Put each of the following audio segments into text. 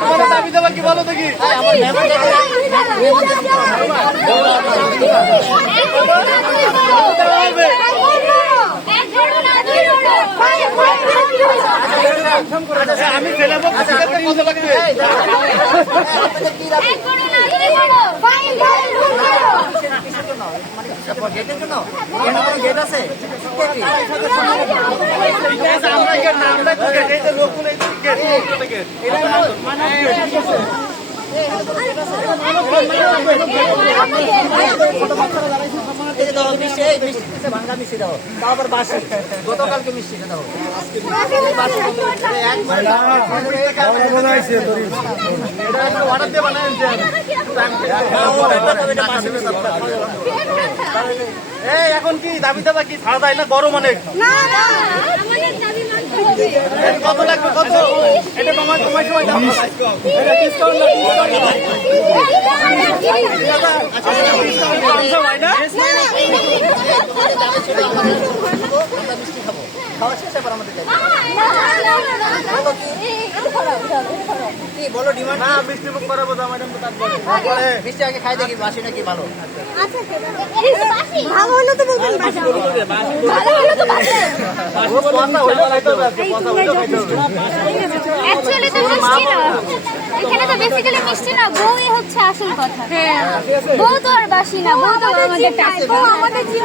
তোমার দাবি আচ্ছা, আমি ফেলাবো আচ্ছা, আমরা এখানে গতকালকে দাও অর্ডার দিয়ে কি দাবি দেওয়া কি ছাড়া যায় না? গরম অনেক। কত লাগবে কত এটা তোমার দাম খাওয়া শেষ আমাদের বলো ডিমান্ড না বৃষ্টি মুখ করাবো তো ম্যাডাম তারপরে মিষ্টি আগে খাই দেখি বাসি নাকি ভালো? ভালো হলে তো বলবেন বাসা ভালো হলে তো বাসা। কথা হইল খাইতে হবে আজকে, হইল অ্যাকচুয়ালি তো মিষ্টি না। এখানে তো বেসিক্যালি মিষ্টি না বউই হচ্ছে আসল কথা। হ্যাঁ। বউ তো আর বাসি না বউ তো আমাদের টাকা। বউ আমাদের আছে।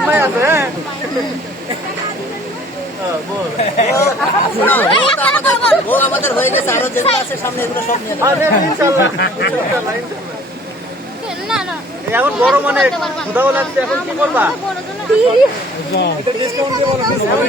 হ্যাঁ হ্যাঁ, বল। ও আমাদের হয়ে গেছে আরও যেগুলো আছে সামনে এগুলো সব নিয়ে। না না এখন বড় মানে এখন কি করবা